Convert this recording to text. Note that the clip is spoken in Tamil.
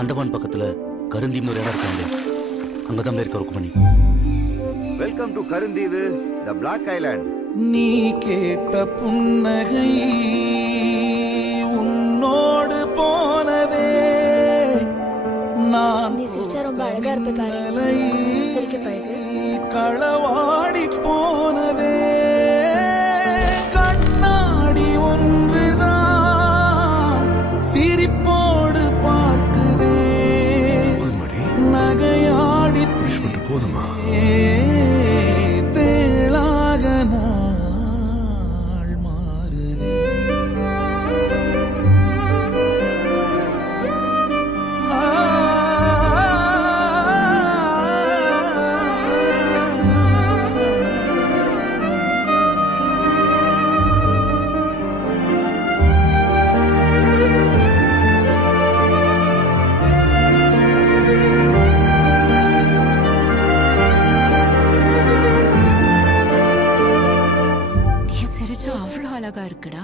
அந்தமான் பக்கத்துல கருந்தீம்னு ஒரு இடம் இருக்காங்க, அங்கதான் இருக்க Rukmini. Welcome to Karuntheevu, the black island. நீ கேட்ட புன்னகை உன்னோடு போனவே, நான் நீ சிரிச்சா ரொம்ப அழகா இருப்ப பாரு. சிரிக்க பழகு. களவாடி போனவே, கண்ணாடி ஒன்றுதான் சிரிப்போடு பார்க்குதே, நகையாடி போதுமா? தேளாக நாள் மாறுதே. நீ சிரிச்சா அவ்வளவு அழகா இருக்குடா.